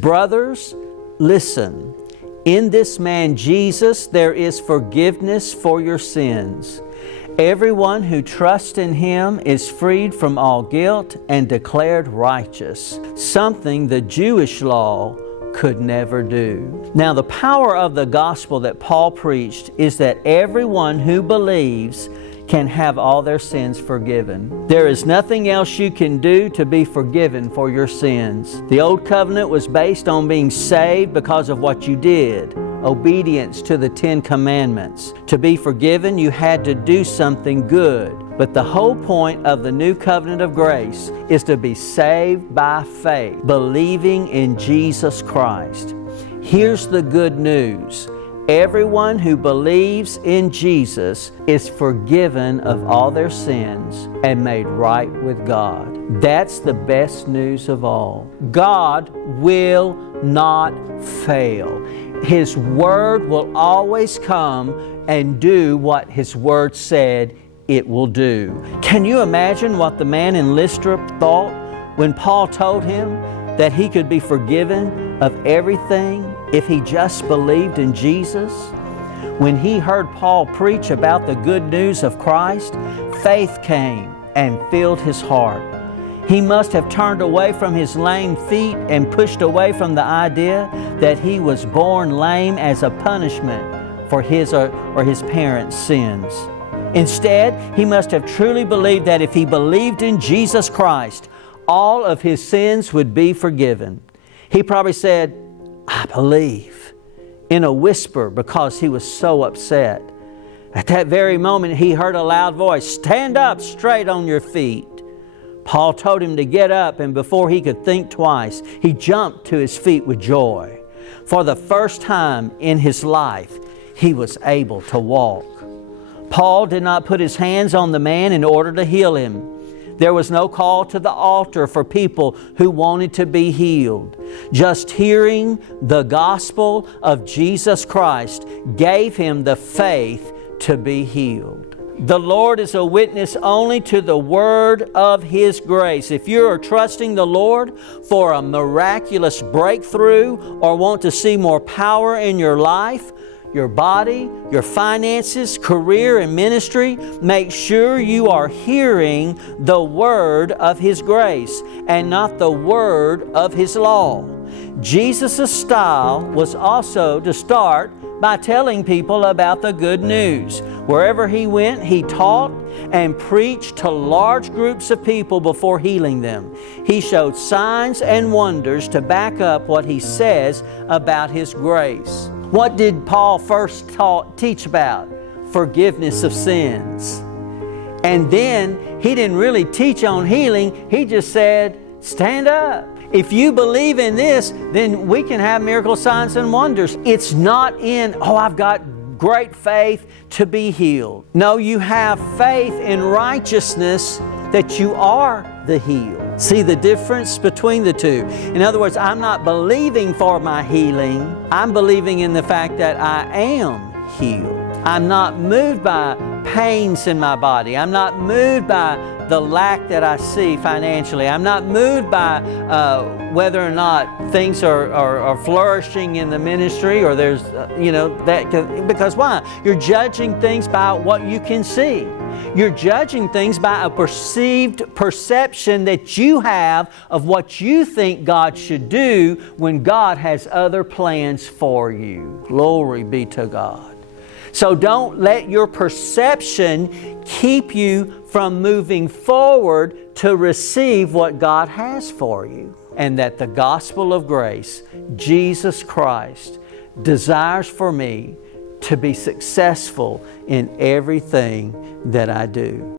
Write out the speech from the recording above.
Brothers, listen. In this man Jesus there is forgiveness for your sins. Everyone who trusts in Him is freed from all guilt and declared righteous, something the Jewish law could never do. Now, the power of the gospel that Paul preached is that everyone who believes can have all their sins forgiven. There is nothing else you can do to be forgiven for your sins. The old covenant was based on being saved because of what you did, obedience to the 10 Commandments. To be forgiven, you had to do something good. But the whole point of the new covenant of grace is to be saved by faith, believing in Jesus Christ. Here's the good news. Everyone who believes in Jesus is forgiven of all their sins and made right with God. That's the best news of all. God will not fail. His Word will always come and do what His Word said it will do. Can you imagine what the man in Lystra thought when Paul told him that he could be forgiven of everything if he just believed in Jesus? When he heard Paul preach about the good news of Christ, faith came and filled his heart. He must have turned away from his lame feet and pushed away from the idea that he was born lame as a punishment for his or his parents' sins. Instead, he must have truly believed that if he believed in Jesus Christ, all of his sins would be forgiven. He probably said, "I believe," in a whisper because he was so upset. At that very moment, he heard a loud voice, "Stand up straight on your feet." Paul told him to get up, and before he could think twice, he jumped to his feet with joy. For the first time in his life, he was able to walk. Paul did not put his hands on the man in order to heal him. There was no call to the altar for people who wanted to be healed. Just hearing the gospel of Jesus Christ gave him the faith to be healed. The Lord is a witness only to the word of His grace. If you are trusting the Lord for a miraculous breakthrough or want to see more power in your life, your body, your finances, career, and ministry, make sure you are hearing the word of His grace and not the word of His law. Jesus' style was also to start by telling people about the good news. Wherever He went, He taught and preached to large groups of people before healing them. He showed signs and wonders to back up what He says about His grace. What did Paul first teach about? Forgiveness of sins. And then he didn't really teach on healing. He just said, stand up. If you believe in this, then we can have miracle signs and wonders. It's not in, I've got great faith to be healed. No, you have faith in righteousness that you are the healed. See the difference between the two? In other words, I'm not believing for my healing. I'm believing in the fact that I am healed. I'm not moved by pains in my body. I'm not moved by the lack that I see financially. I'm not moved by whether or not things are flourishing in the ministry or there's, because why? You're judging things by what you can see. You're judging things by a perceived perception that you have of what you think God should do when God has other plans for you. Glory be to God. So don't let your perception keep you from moving forward to receive what God has for you. And that the gospel of grace, Jesus Christ, desires for me to be successful in everything that I do.